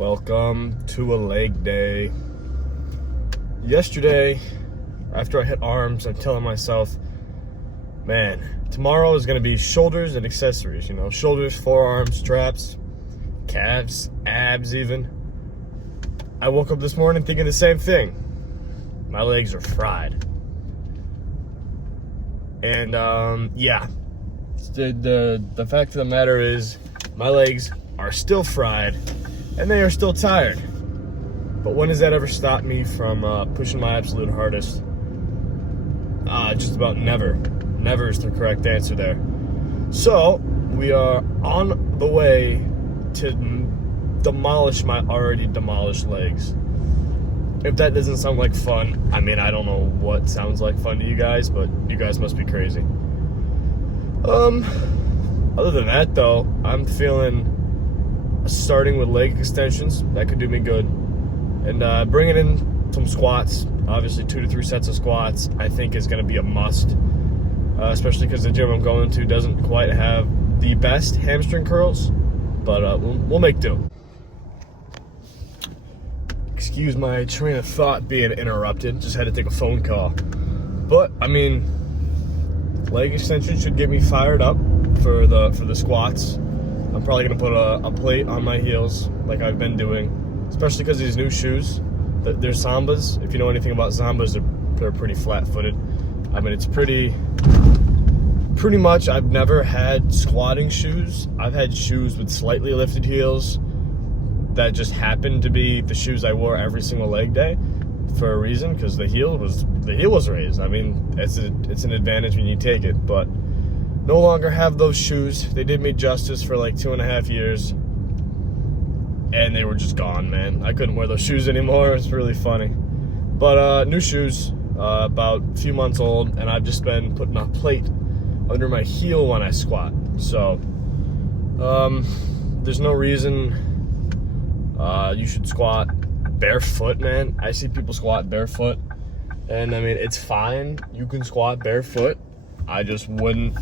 Welcome to a leg day. Yesterday, after I hit arms, I'm telling myself, man, tomorrow is gonna be shoulders and accessories, shoulders, forearms, traps, calves, abs even. I woke up this morning thinking the same thing. My legs are fried. And yeah, the fact of the matter is my legs are still fried and they are still tired. But when does that ever stop me from pushing my absolute hardest? Just about never. Never is the correct answer there. So we are on the way to demolish my already demolished legs. If that doesn't sound like fun, I don't know what sounds like fun to you guys, but you guys must be crazy. Other than that though, I'm feeling starting with leg extensions. That could do me good. And bringing in some squats, obviously 2 to 3 sets of squats, I think is going to be a must. Especially because the gym I'm going to doesn't quite have the best hamstring curls, but we'll make do. Excuse my train of thought being interrupted. Just had to take a phone call. But leg extensions should get me fired up for the squats. I'm probably gonna put a plate on my heels like I've been doing, especially because these new shoes. They're Sambas. If you know anything about Sambas, they're pretty flat-footed. It's pretty much. I've never had squatting shoes. I've had shoes with slightly lifted heels that just happened to be the shoes I wore every single leg day for a reason, because the heel was raised. It's an advantage when you take it, but no longer have those shoes. They did me justice for like 2.5 years, and they were just gone, man. I couldn't wear those shoes anymore. It's really funny. But new shoes, about a few months old, and I've just been putting a plate under my heel when I squat. So there's no reason you should squat barefoot, man. I see people squat barefoot, and it's fine. You can squat barefoot. I just wouldn't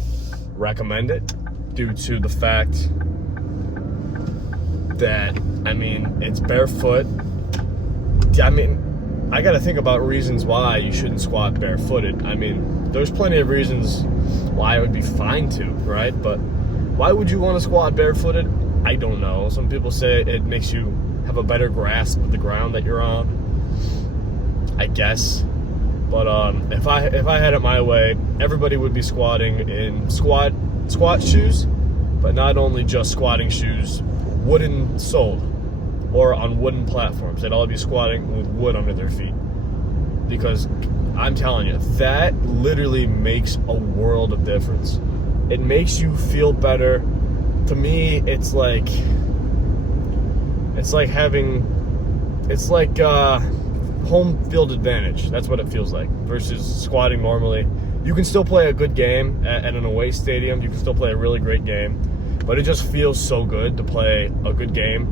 recommend it due to the fact that, it's barefoot. I gotta think about reasons why you shouldn't squat barefooted. There's plenty of reasons why it would be fine to, right? But why would you want to squat barefooted? I don't know. Some people say it makes you have a better grasp of the ground that you're on, I guess. But if I had it my way, everybody would be squatting in squat shoes, but not only just squatting shoes, wooden soled or on wooden platforms. They'd all be squatting with wood under their feet, because I'm telling you, that literally makes a world of difference. It makes you feel better. To me, it's like home field advantage. That's what it feels like versus squatting normally. You can still play a good game at an away stadium. You can still play a really great game, but it just feels so good to play a good game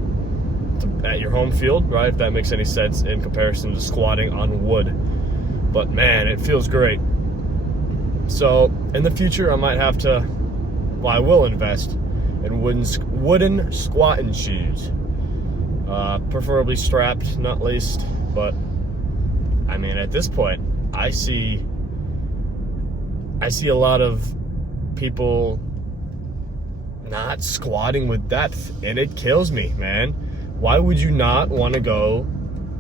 at your home field, right? If that makes any sense in comparison to squatting on wood. But man, it feels great. So in the future, I will invest in wooden squatting shoes. Preferably strapped, not laced. But at this point, I see a lot of people not squatting with depth, and it kills me, man. Why would you not want to go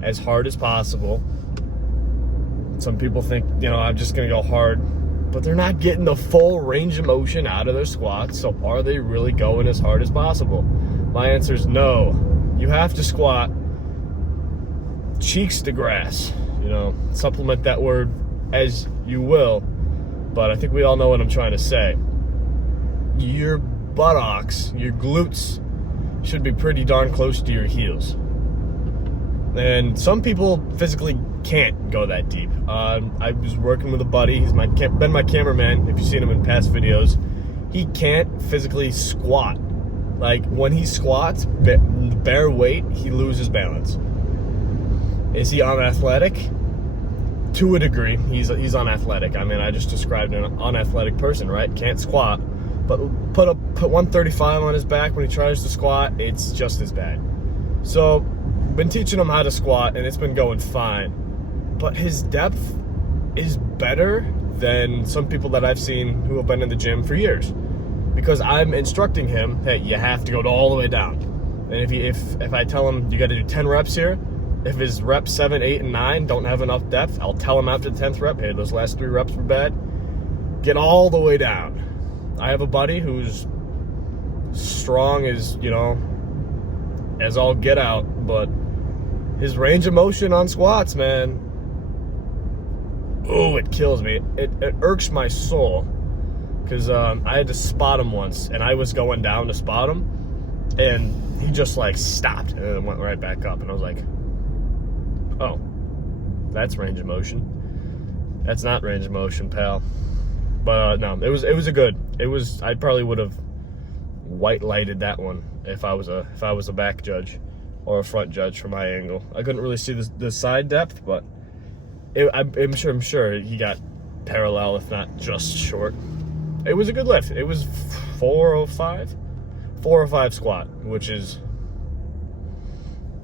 as hard as possible? Some people think, I'm just going to go hard, but they're not getting the full range of motion out of their squats. So are they really going as hard as possible? My answer is no. You have to squat cheeks to grass. Supplement that word as you will, but I think we all know what I'm trying to say. Your buttocks, your glutes should be pretty darn close to your heels. And some people physically can't go that deep. I was working with a buddy. He's been my cameraman. If you've seen him in past videos, he can't physically squat. Like when he squats, bare weight, he loses balance. Is he unathletic? To a degree, he's unathletic. I just described an unathletic person, right? Can't squat, but put 135 on his back when he tries to squat, it's just as bad. So, been teaching him how to squat, and it's been going fine. But his depth is better than some people that I've seen who have been in the gym for years. Because I'm instructing him, hey, you have to go all the way down. And if I tell him you got to do 10 reps here, if his reps 7, 8, and 9 don't have enough depth, I'll tell him after the 10th rep, hey, those last 3 reps were bad. Get all the way down. I have a buddy who's strong as, as all get out, but his range of motion on squats, man, oh, it kills me. It irks my soul, because I had to spot him once, and I was going down to spot him, and he just like stopped and then went right back up, and I was like, oh, that's range of motion. That's not range of motion, pal. But no, it was I probably would have white lighted that one if I was a back judge or a front judge from my angle. I couldn't really see the side depth, but I'm sure he got parallel, if not just short. It was a good lift. It was 405 squat,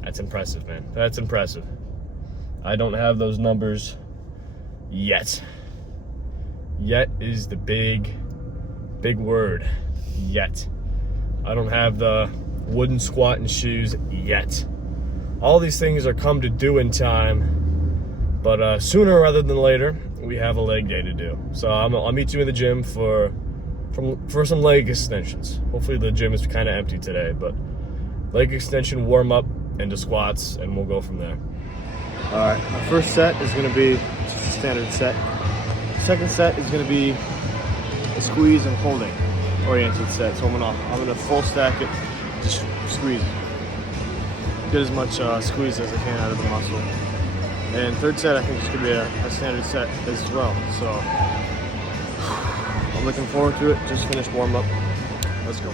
that's impressive, man. That's impressive. I don't have those numbers yet. Yet is the big word. Yet. I don't have the wooden squat and shoes yet. All these things are come to do in time, but sooner rather than later, we have a leg day to do. So I'll meet you in the gym for some leg extensions. Hopefully the gym is kind of empty today, but leg extension, warm up, into squats, and we'll go from there. All right, my first set is going to be just a standard set. Second set is going to be a squeeze and holding oriented set. So I'm gonna full stack it, just squeeze. Get as much squeeze as I can out of the muscle. And third set, I think it's gonna be a standard set as well. So I'm looking forward to it. Just finished warm up. Let's go.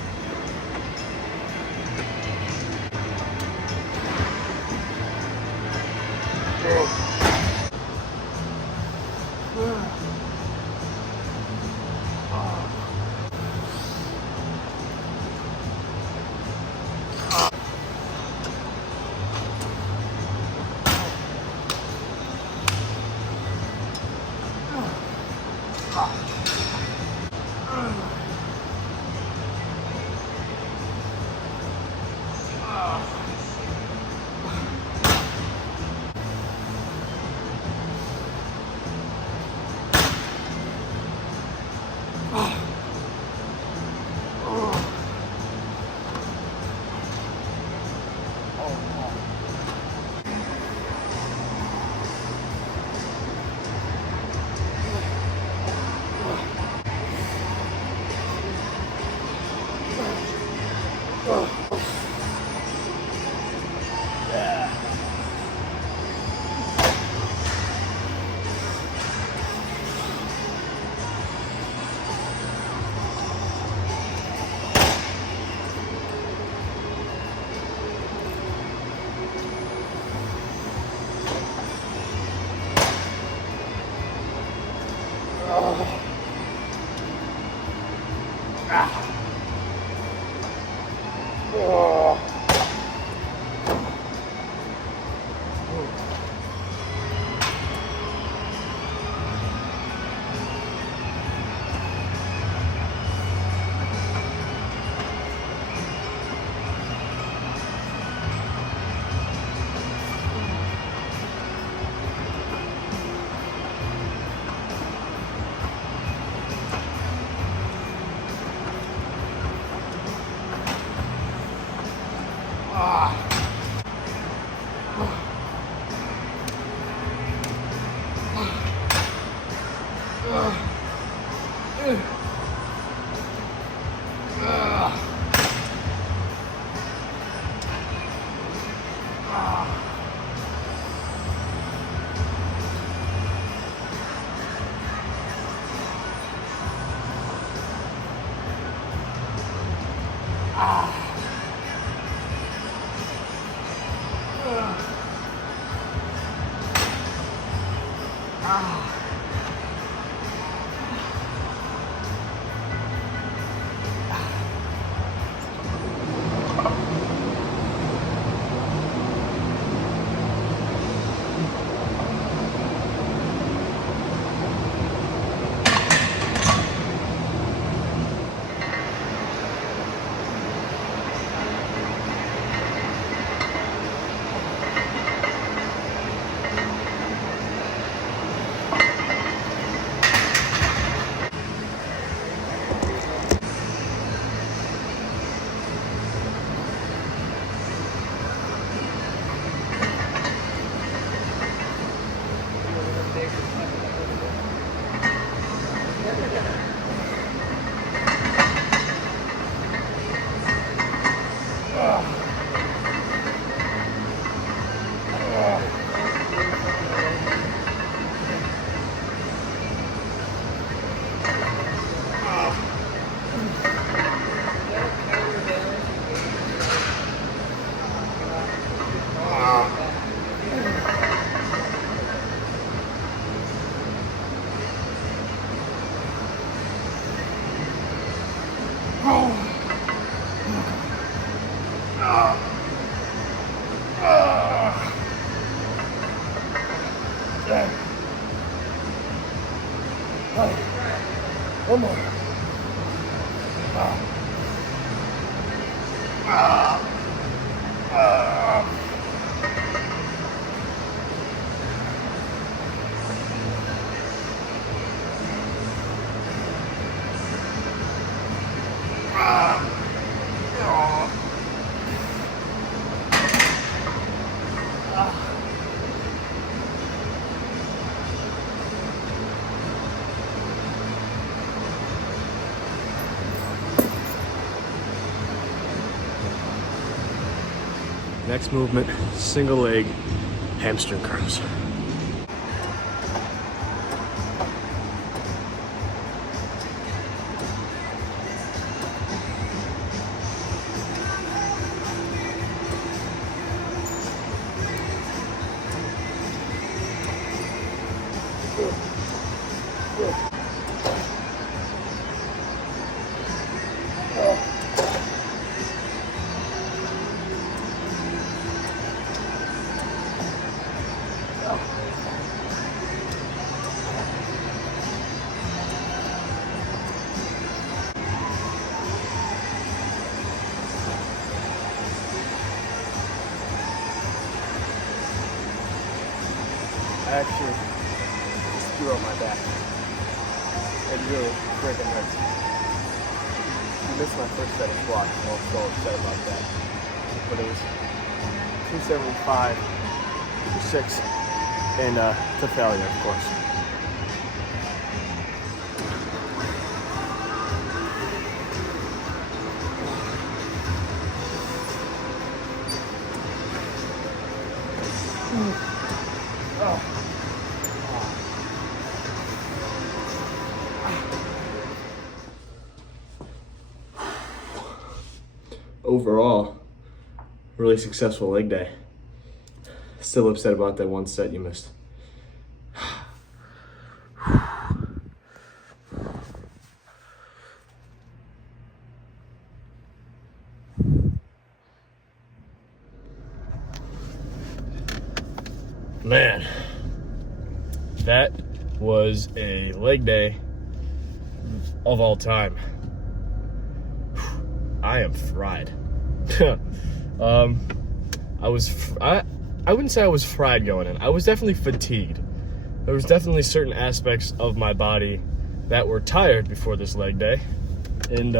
One more. Next movement, single leg hamstring curls. I actually screw up my back. It really freaking hurts. I missed my first set of squats, and I was so upset about that. But it was 275, 6, and to failure, of course. Overall, really successful leg day. Still upset about that one set you missed. Man, that was a leg day of all time. I am fried. I wouldn't say I was fried going in. I was definitely fatigued. There was definitely certain aspects of my body that were tired before this leg day, and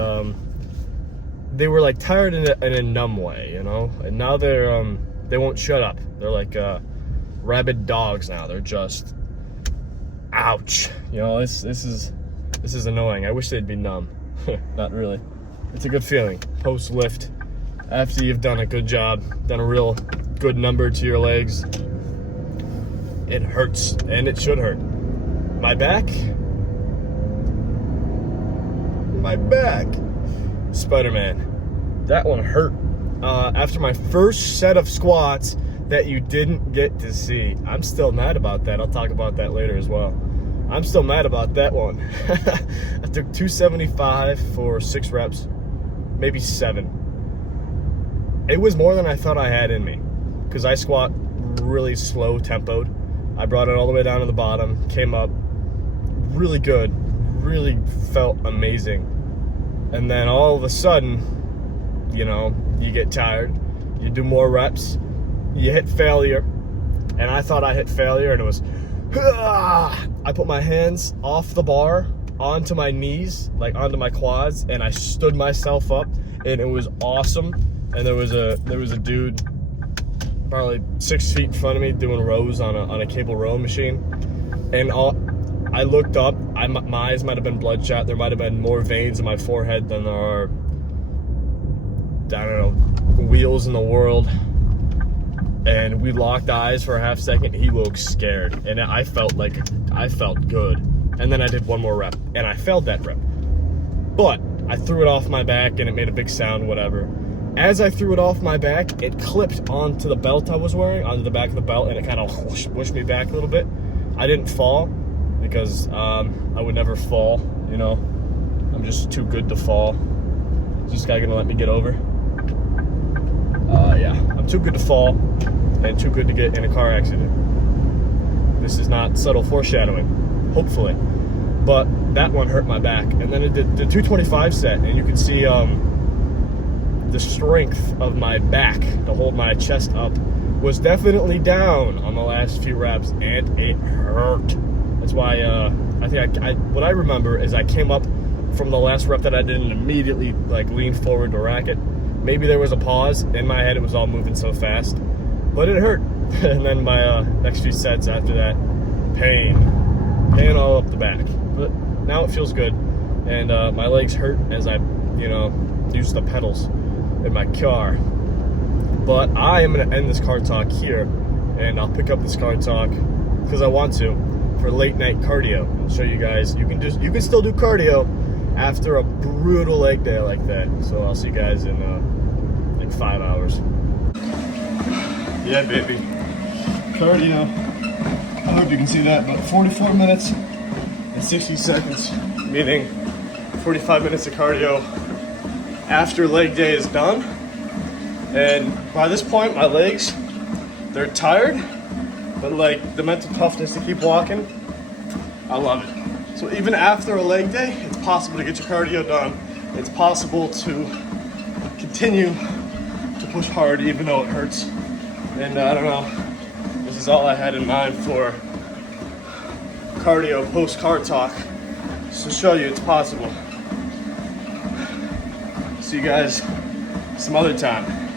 they were like tired in a numb way, you know. And now they won't shut up. They're like rabid dogs now. They're just ouch. You know, this is annoying. I wish they'd be numb. Not really. It's a good feeling post lift after you've done a good job, done a real good number to your legs. It hurts, and it should hurt. My back, Spider-Man, that one hurt. After my first set of squats that you didn't get to see. I'm still mad about that. I'll talk about that later as well. I'm still mad about that one. I took 275 for 6 reps, maybe 7. It was more than I thought I had in me, because I squat really slow tempoed. I brought it all the way down to the bottom, came up really good, really felt amazing. And then all of a sudden, you know, you get tired, you do more reps, you hit failure, and I thought I hit failure, and it was, I put my hands off the bar onto my knees, like onto my quads, and I stood myself up, and it was awesome. And there was a dude probably 6 feet in front of me doing rows on a cable row machine, and I looked up. My eyes might have been bloodshot. There might have been more veins in my forehead than there are, I don't know, wheels in the world. And we locked eyes for a half second. He looked scared, and I felt good. And then I did one more rep, and I failed that rep. But I threw it off my back, and it made a big sound, whatever. As I threw it off my back, it clipped onto the belt I was wearing, onto the back of the belt, and it kind of whooshed me back a little bit. I didn't fall, because I would never fall, you know. I'm just too good to fall. Is this guy gonna let me get over? Yeah, I'm too good to fall, and too good to get in a car accident. This is not subtle foreshadowing, hopefully. But that one hurt my back. And then it did the 225 set, and you can see the strength of my back to hold my chest up was definitely down on the last few reps, and it hurt. That's why I think what I remember is I came up from the last rep that I did and immediately like leaned forward to rack it. Maybe there was a pause. In my head, it was all moving so fast, but it hurt. And then my next few sets after that, pain all up the back. But now it feels good, and my legs hurt as I, use the pedals in my car. But I am going to end this car talk here, and I'll pick up this car talk because I want to for late night cardio. I'll show you guys you can still do cardio after a brutal leg day like that. So I'll see you guys in 5 hours. Yeah, baby, cardio. I hope you can see that, but 44 minutes and 60 seconds, meaning 45 minutes of cardio after leg day is done. And by this point, my legs, they're tired, but like the mental toughness to keep walking, I love it. So even after a leg day, it's possible to get your cardio done. It's possible to continue to push hard even though it hurts. And I don't know, this is all I had in mind for cardio post-car talk, just to show you it's possible. See you guys some other time.